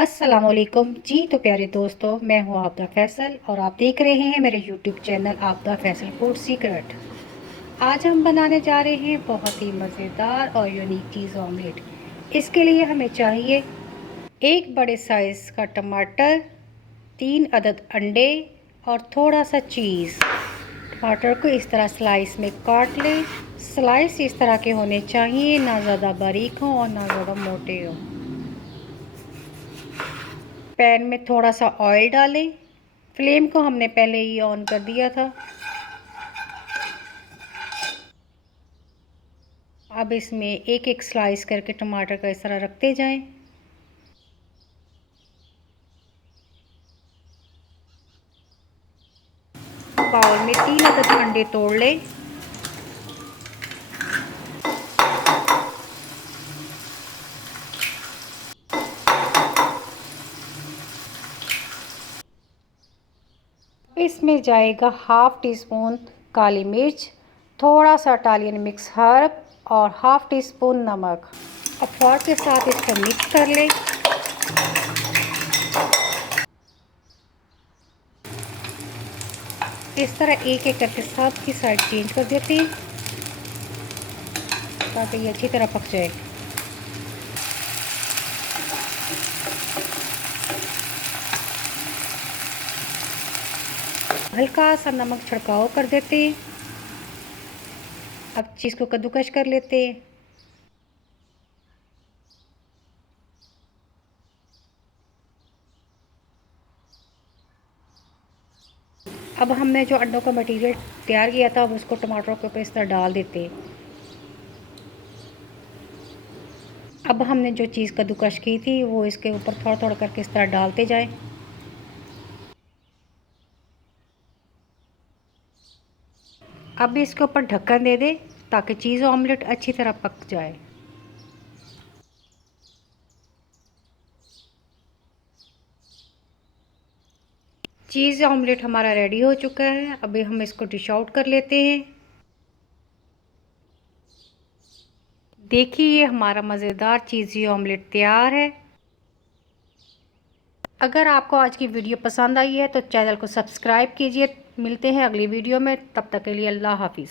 अस्सलामुअलैकुम जी। तो प्यारे दोस्तों, मैं हूँ आपदा फैसल और आप देख रहे हैं मेरे यूट्यूब चैनल आपदा फैसल फूड सीक्रेट। आज हम बनाने जा रहे हैं बहुत ही मज़ेदार और यूनिक चीज़ ऑमलेट। इसके लिए हमें चाहिए एक बड़े साइज़ का टमाटर, 3 अदद अंडे और थोड़ा सा चीज़। टमाटर को इस तरह स्लाइस में काट लें। स्लाइस इस तरह के होने चाहिए, ना ज़्यादा बारीक हों और ना ज़्यादा मोटे हों। पैन में थोड़ा सा ऑयल डालें। फ्लेम को हमने पहले ही ऑन कर दिया था। अब इसमें एक एक स्लाइस करके टमाटर का इस तरह रखते जाएं। बाउल में 3 अदद अंडे तोड़ लें। इसमें जाएगा हाफ टी स्पून काली मिर्च, थोड़ा सा इटालियन मिक्स हर्ब और हाफ टी स्पून नमक। अब फोर्क के साथ इसको मिक्स कर लें। इस तरह एक एक करके सब की साइड चेंज कर देते हैं ताकि ये अच्छी तरह पक जाए। हल्का सा नमक छिड़काव कर देते हैं। अब चीज़ को कद्दूकस कर लेते हैं। अब हमने जो अंडों का मटेरियल तैयार किया था अब उसको टमाटरों के ऊपर इस तरह डाल देते हैं। अब हमने जो चीज़ कद्दूकस की थी वो इसके ऊपर थोड़ा थोड़ा करके इस तरह डालते जाएं। अब इसके ऊपर ढक्कन दे दें ताकि चीज़ ऑमलेट अच्छी तरह पक जाए। चीज़ ऑमलेट हमारा रेडी हो चुका है। अभी हम इसको डिश आउट कर लेते हैं। देखिए, हमारा मज़ेदार चीज़ी ऑमलेट तैयार है। अगर आपको आज की वीडियो पसंद आई है तो चैनल को सब्सक्राइब कीजिए। मिलते हैं अगली वीडियो में, तब तक के लिए अल्लाह हाफिज़।